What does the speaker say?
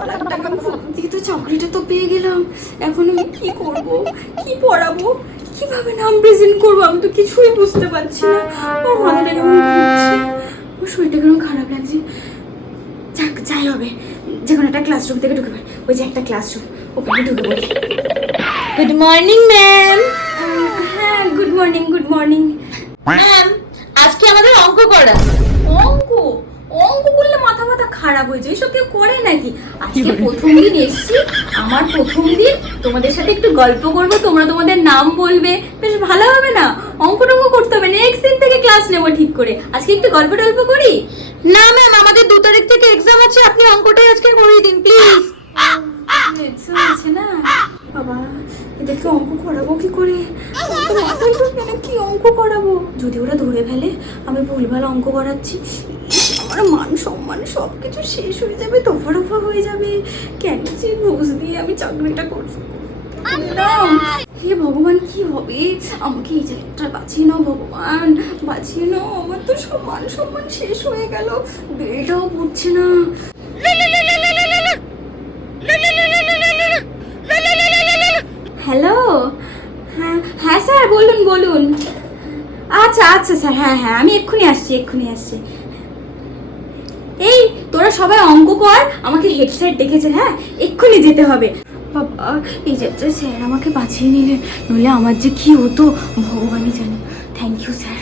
1,00,000 টাকা তো চাকরিটা তো পেয়ে গেলাম। এখন আমি কি করব, কি পড়াবো, কিভাবে নাম প্রেজেন্ট করবো, আমি তো কিছুই বুঝতে পারছি না। আমার মাথাটা কেমন ঘুরছে, আমার শরীরটা কেমন খারাপ লাগছে। যাক, যাই হবে, যে কোনো একটা ক্লাসরুম থেকে ঢুকে পড়ি। ওই যে একটা ক্লাসরুম, ওখানে ঢুকে পড়ি। Good morning ma'am. হ্যাঁ, good morning, good morning. Ma'am, আজকে আমাদের অঙ্ক করা। অঙ্ক? অঙ্ক করলে মাথা মাথা খারাপ হয়ে যায়, এসব কেউ করে নাকি? আজকে প্রথম দিন এসছি, আমার প্রথম দিন, তোমাদের সাথে একটু গল্প করবো, তোমরা তোমাদের নাম বলবে, বেশ ভালো হবে না? অঙ্ক টঙ্ক করতে হবে, নেক্সট দিন থেকে ক্লাস নেবো ঠিক করে। আজকে একটু গল্প টল্প করি। না ম্যাম, আমাদের 2 তারিখ থেকে এক্সাম আছে, আপনি অঙ্কটাই আজকে করিয়ে দিন প্লিজ। এক্সাম আছে না? বাবা, এদেরকে অঙ্ক করাবো কি করে? আমার তো মাথায় ঢুকবে না, কি অঙ্ক করাবো? যদি ওরা ধরে ফেলে আমি ভুলভাল অঙ্ক করাচ্ছি, আমার মান সম্মান সব কিছু শেষ হয়ে যাবে, দফা রফা হয়ে যাবে। কেন যে ঘুষ দিয়ে আমি চাকরিটা করবো? হে ভগবান, কি হবে? আমাকে এই জায়গাটা বাঁচিয়ে নাও ভগবান, বাঁচিয়ে নাও। আমার তো সব মান সম্মান শেষ হয়ে গেল, বেলটাও পড়ছে না। হ্যালো, হ্যাঁ হ্যাঁ স্যার, বলুন বলুন। আচ্ছা আচ্ছা স্যার, হ্যাঁ হ্যাঁ, আমি এক্ষুনি আসছি, এক্ষুনি আসছি। এই তোরা সবাই অঙ্ক কর, আমাকে হেড স্যার ডেকেছে, হ্যাঁ এক্ষুনি যেতে হবে। বাবা, এই যাত্রা স্যার আমাকে বাঁচিয়ে নিলেন, নইলে আমার যে কি হতো ভগবানই জানে। Thank you sir.